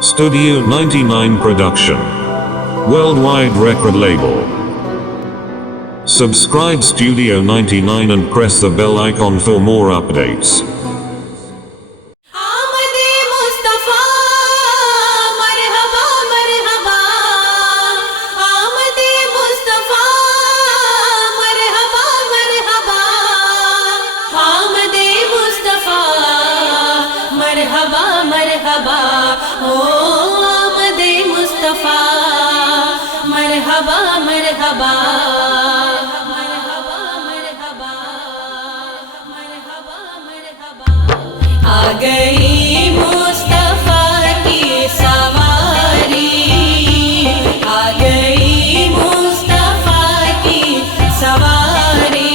Studio 99 Production. Worldwide record label. Subscribe Studio 99 and press the bell icon for more updates. مرحبا مرحبا مرحبا مرحبا مرحبا مرحبا آ گئی مصطفیٰ کی سواری، آ گئی مصطفیٰ کی سواری،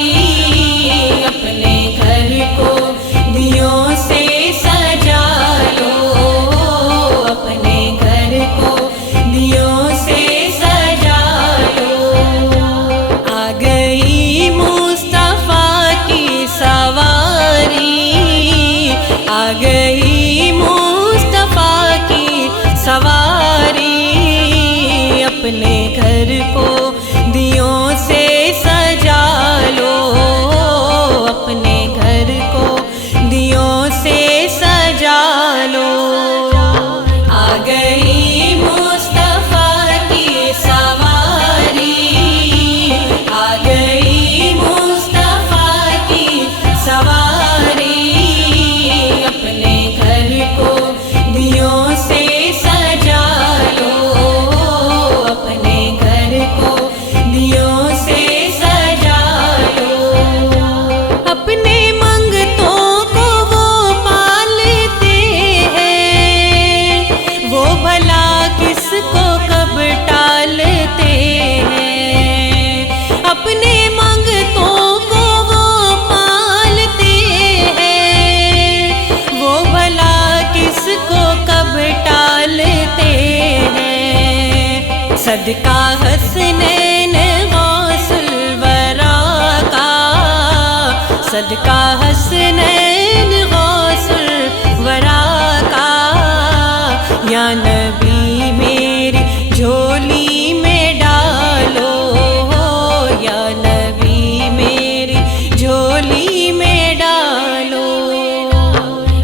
اپنے گھر کو دیوں سے سجا لو، اپنے گھر کو دیوں سے آ گئی مصطفیٰ کی سواری، اپنے گھر کو دیوں سے سجا لو، اپنے گھر کو دیوں سے سجا لو۔ آ گئی مصطفیٰ کی سواری، آ گئی مصطفیٰ کی سواری، صدقہ حسنین غوث الورا کا، صدقہ حسنین غوث الورا کا، یا نبی میری جھولی میں ڈالو، یا نبی میری جھولی میں ڈالو۔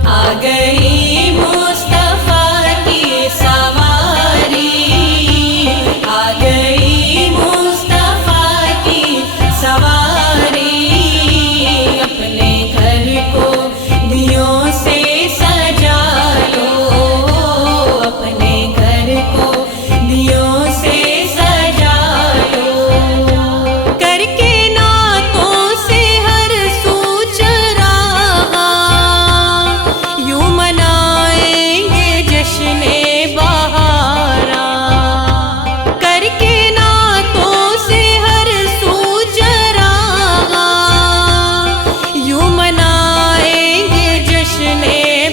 آ گئی مصطفیٰ کی سواری، آ گئی مصطفیٰ کی سواری، اپنے گھر کو دیوں سے سجا لو، اپنے گھر کو دیوں سے سجا لو۔ کر کے نعتوں سے ہر سو چراغاں، یوں منائیں گے جشن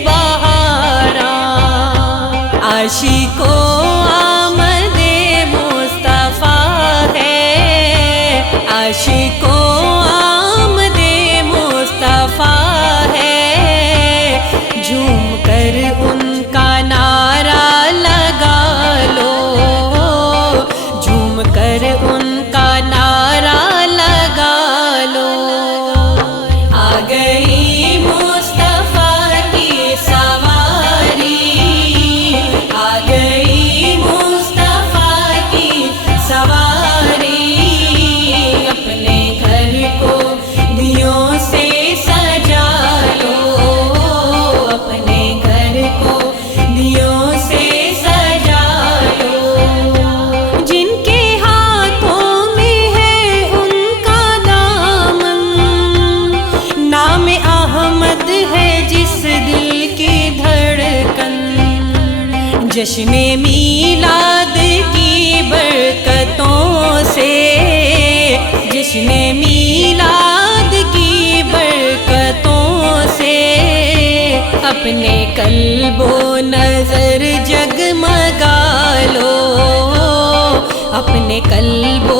بہاراں، عاشقوں آمد مصطفیٰ ہے، عاشقوں آمد مصطفیٰ ہے، جھوم کر ان کا نعرہ لگا لو، جھوم کر ان کا نعرہ لگا لو۔ آ گئی مصطفیٰ کی سواری، آ گئی مصطفیٰ کی سواری، اپنے گھر کو دیوں سے سجا لو، اپنے گھر کو دیوں سے سجا لو۔ جن کے ہاتھوں میں ہے ان کا دامن، نام احمد ہے جس دل کی دھڑکن، جشن میلاد کی برکتوں سے، جشن میلاد کی برکتوں سے، اپنے قلب و نظر جگمگا لو، اپنے قلب و